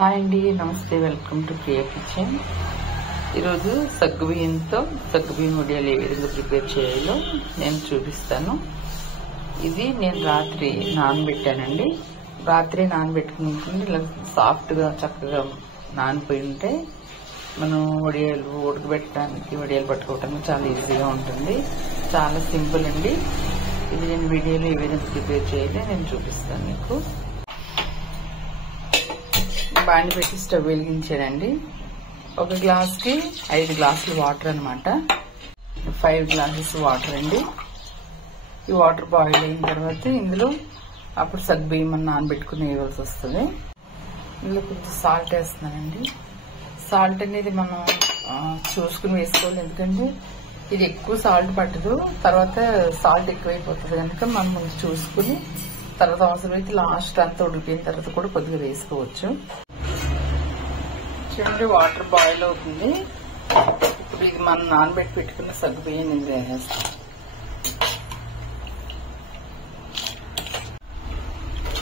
Hi అండి, నమస్తే. Welcome to Priya kitchen. ఈరోజు సగ్గుబియ్యం వడియాలు ఏ విధంగా ప్రిపేర్ చేయాలో నేను చూపిస్తాను. ఇది నేను రాత్రి నానబెట్టానండి. రాత్రి నానబెట్టుకుని ఇలా సాఫ్ట్గా చక్కగా నానిపోయి ఉంటే మనం వడియాలు ఉడకబెట్టడానికి వడియాలు పట్టుకోవడానికి చాలా ఈజీగా ఉంటుంది. చాలా సింపుల్ అండి. ఇది నేను వీడియోలో ఏ విధంగా ప్రిపేర్ చేయాలో నేను చూపిస్తాను మీకు. బాండి పెట్టి స్టవ్ వెలిగించానండి. ఒక గ్లాస్కి 5 గ్లాసులు వాటర్ అనమాట. 5 గ్లాసెస్ వాటర్ అండి. ఈ వాటర్ బాయిల్ అయిన తర్వాత ఇందులో అప్పుడు సగ్గుబియ్యం నానబెట్టుకుని వేయవలసి వస్తుంది. ఇందులో కొంచెం సాల్ట్ వేస్తున్నానండి. సాల్ట్ అనేది మనం చూసుకుని వేసుకోవాలి, ఎందుకంటే ఇది ఎక్కువ సాల్ట్ పట్టదు. తర్వాత సాల్ట్ ఎక్కువైపోతుంది కనుక మనం ముందు చూసుకుని తర్వాత అవసరమైతే లాస్ట్ అంతా ఉడికిన తర్వాత కూడా కొద్దిగా వేసుకోవచ్చు. చూడండి, వాటర్ బాయిల్ అవుతుంది. ఇప్పుడు ఇది మనం నానబెట్టి పెట్టుకున్న సగ్గుబియ్యం ఇందులో వేసేస్తాం.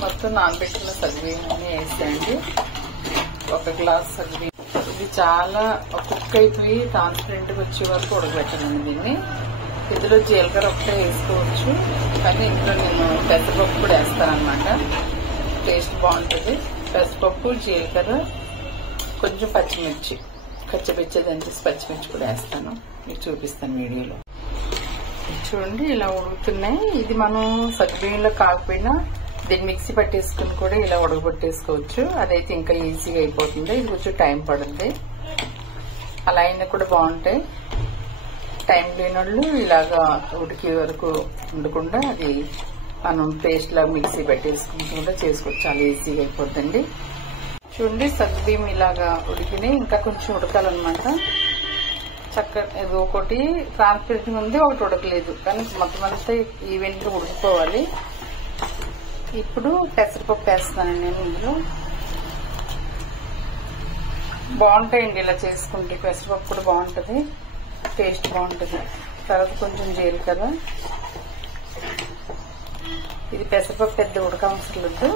మొత్తం నానబెట్టుకున్న సగ్గుబియ్యం అన్నీ వేస్తాయండి. 1 గ్లాస్ సగ్గుబియ్యం. ఇది చాలా కుక్ అయిపోయి ట్రాన్స్పరెంట్గా వచ్చే వరకు ఉడకబెట్టాలండి దీన్ని. ఇందులో జీలకర్ర ఒకటే వేసుకోవచ్చు, కానీ ఇందులో నేను పెసరపప్పు కూడా వేస్తాను అనమాట. టేస్ట్ బాగుంటుంది. పెసరపప్పు, జీలకర్ర, కొంచెం పచ్చిమిర్చి, కచ్చపిచ్చేదని పచ్చిమిర్చి కూడా వేస్తాను. మీకు చూపిస్తాను వీడియోలో. చూడండి, ఇలా ఉడుకుతున్నాయి. ఇది మనం సగ్గుబియ్యంలో కాకపోయినా దీన్ని మిక్సీ పట్టేసుకుని కూడా ఇలా ఉడకబెట్టేసుకోవచ్చు. అదైతే ఇంకా ఈజీగా అయిపోతుంది. ఇది కొంచెం టైం పడుతుంది. అలా అయినా కూడా బాగుంటాయి. టైం లేని వాళ్ళు ఇలాగా ఉడికే వరకు ఉండకుండా అది మనం పేస్ట్ లాగా మిక్సీ పెట్టేసుకుంటూ కూడా చేసుకోవచ్చు. చాలా ఈజీగా అయిపోతుందండి. చూడండి, సగ్గుబియ్యం ఇలాగా ఉడికినాయి. ఇంకా కొంచెం ఉడకాలన్నమాట. ఇది ఒకటి ట్రాన్స్పరెంట్గా ఉంది, ఒకటి ఉడకలేదు, కానీ మొత్తం అంతా ఈవెన్గా ఉడికిపోవాలి. ఇప్పుడు పెసరపప్పు వేస్తున్నానండి నేను ఇందులో. బాగుంటాయండి ఇలా చేసుకుంటే. పెసరపప్పు కూడా బాగుంటుంది, టేస్ట్ బాగుంటుంది. తర్వాత కొంచెం జీలకర్ర. ఇది పెసరపప్పు పెద్ద ఉడకవసరం లేదు.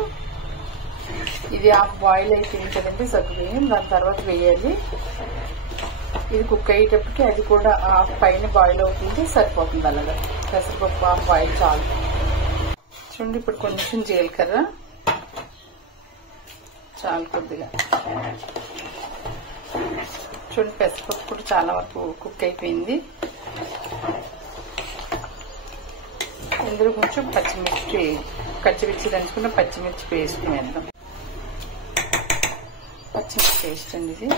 ఇది హాఫ్ బాయిల్ అయిపోయింది కదండి సగ్గుబియ్యం, దాని తర్వాత వేయాలి. ఇది కుక్ అయ్యేటప్పటికి అది కూడా హాఫ్ పైన బాయిల్ అవుతుంది, సరిపోతుంది. అలాగా పెసరపప్పు హాఫ్ బాయిల్ చాలు. చూడండి, ఇప్పుడు కొంచెం జీలకర్ర చాలు, కొద్దిగా. చూడండి, పెసరపప్పు కూడా చాలా వరకు కుక్ అయిపోయింది. ఇందులో కొంచెం పచ్చిమిర్చి, కచ్చిమిర్చి దంచుకున్న పచ్చిమిర్చి పేస్ట్ వేద్దాం. పచ్చిమిర్చి పేస్ట్ అండి ఇది.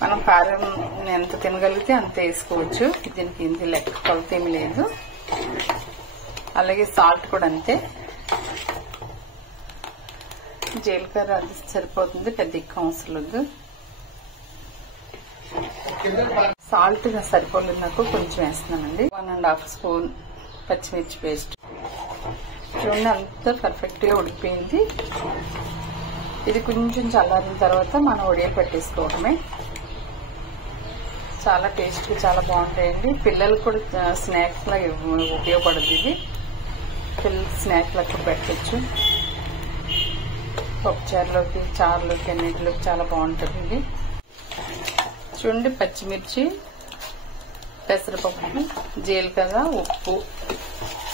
మనం కారం ఎంత తినగలిగితే అంత వేసుకోవచ్చు. దీనికి ఇంత లెక్క కొలత ఏమి లేదు. అలాగే సాల్ట్ కూడా అంతే. జీలకర్ర అది సరిపోతుంది, పెద్ద ఎక్కువ అవసరం లేదు. సాల్ట్ సరిపోలేదు నాకు, కొంచెం వేస్తున్నానండి. 1½ స్పూన్ పచ్చిమిర్చి పేస్ట్. చూడండి, అంతా పర్ఫెక్ట్ గా ఉడికిపోయింది. ఇది కొంచెం చల్లారిన తర్వాత మనం వడియాలు పెట్టేసుకోవడమే. చాలా టేస్ట్ చాలా బాగుంటాయండి. పిల్లలకు కూడా స్నాక్స్ లాగా ఉపయోగపడుతుంది. ఇది పిల్లలకి స్నాక్స్ లాగా పెట్టచ్చు. పప్పుచారులోకి, చారులోకి, అన్నింటిలోకి చాలా బాగుంటుంది ఇది. చూడండి, పచ్చిమిర్చి, పెసరపప్పు, జీలకర్ర, ఉప్పు,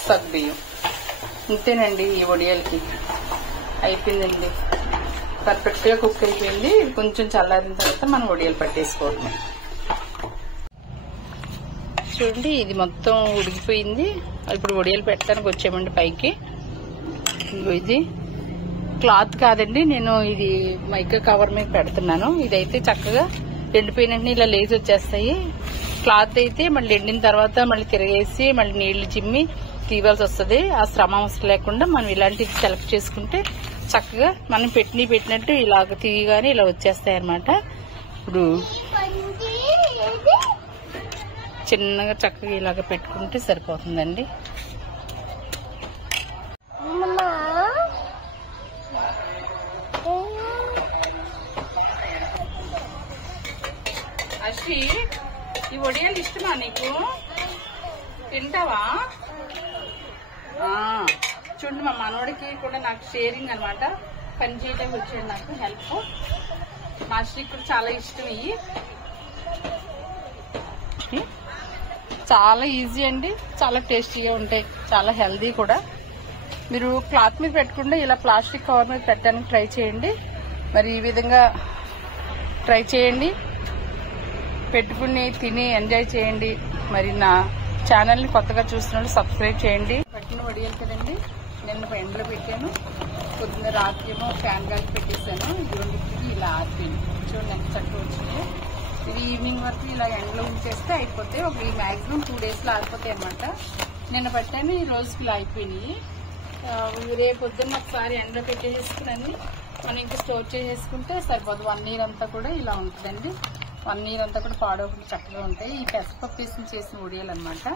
సగ్గుబియ్యం, ఇంతేనండి. ఈ వడియాలకి అయిపోయిందండి. పర్ఫెక్ట్ గా కుక్ అయిపోయింది. కొంచెం చల్లారిన తర్వాత మనం వడియాలు పట్టేసుకోవడమే. చూడండి, ఇది మొత్తం ఉడికిపోయింది. ఇప్పుడు వడియాలు పెట్టడానికి వచ్చామండి పైకి. ఇది క్లాత్ కాదండి, నేను ఇది మైకా కవర్ మీద పెడుతున్నాను. ఇదైతే చక్కగా ఎండిపోయినట్టు ఇలా లేచి వచ్చేస్తాయి. క్లాత్ అయితే మళ్ళీ ఎండిన తర్వాత మళ్ళీ తిరగేసి మళ్ళీ నీళ్లు చిమ్మి తీవాల్సి వస్తుంది. ఆ శ్రమ అవసరం లేకుండా మనం ఇలాంటివి సెలెక్ట్ చేసుకుంటే చక్కగా మనం పెట్టినట్టు ఇలాగ తీయగానే ఇలా వచ్చేస్తాయి అన్నమాట. ఇప్పుడు చిన్నగా చక్కగా ఇలాగ పెట్టుకుంటే సరిపోతుందండి. అశ్వి, ఈ వడియాలు ఇష్టమా నీకు? తింటావా? చూడండి, మా మనోడికి కూడా నాకు షేరింగ్ అనమాట. పని చేయడానికి వచ్చాడు నాకు హెల్ప్. ఆశ్రీకి కూడా చాలా ఇష్టం. ఇవి చాలా ఈజీ అండి, చాలా టేస్టీగా ఉంటాయి, చాలా హెల్దీ కూడా. మీరు క్లాత్ మీద పెట్టకుండా ఇలా ప్లాస్టిక్ కవర్ మీద పెట్టడానికి ట్రై చేయండి. మరి ఈ విధంగా ట్రై చేయండి, పెట్టుకుని తిని ఎంజాయ్ చేయండి. మరి నా ఛానల్ని కొత్తగా చూస్తున్నట్టు సబ్స్క్రైబ్ చేయండి. పట్టిన వడియాలు కదండి, నిన్న ఎండలో పెట్టాను, పొద్దున్న రాత్రి ఏమో ఫ్యాన్ గాలికి పెట్టేశాను. ఇదిగోండి ఇలా ఆరిపోయింది, చూడండి ఎంత చక్కగా వచ్చింది. ఇది ఈవినింగ్ వరకు ఇలా ఎండలో ఉంచేస్తే అయిపోతాయి. ఒక మ్యాక్సిమం 2 daysలో ఆరిపోతాయి అనమాట. నిన్న పెట్టాను, ఈ రోజుకి ఇలా అయిపోయినాయి. రేపు పొద్దున్న ఒకసారి ఎండలో పెట్టేసుకుని మనం ఇంకా స్టోర్ చేసేసుకుంటే సరిపోదు. 1 year అంతా కూడా ఇలా ఉంటుందండి. 1 year అంతా కూడా పాడవకుండా చక్కగా ఉంటాయి. ఈ పెసరపప్పు వేసి చేసిన వడియాలు అనమాట.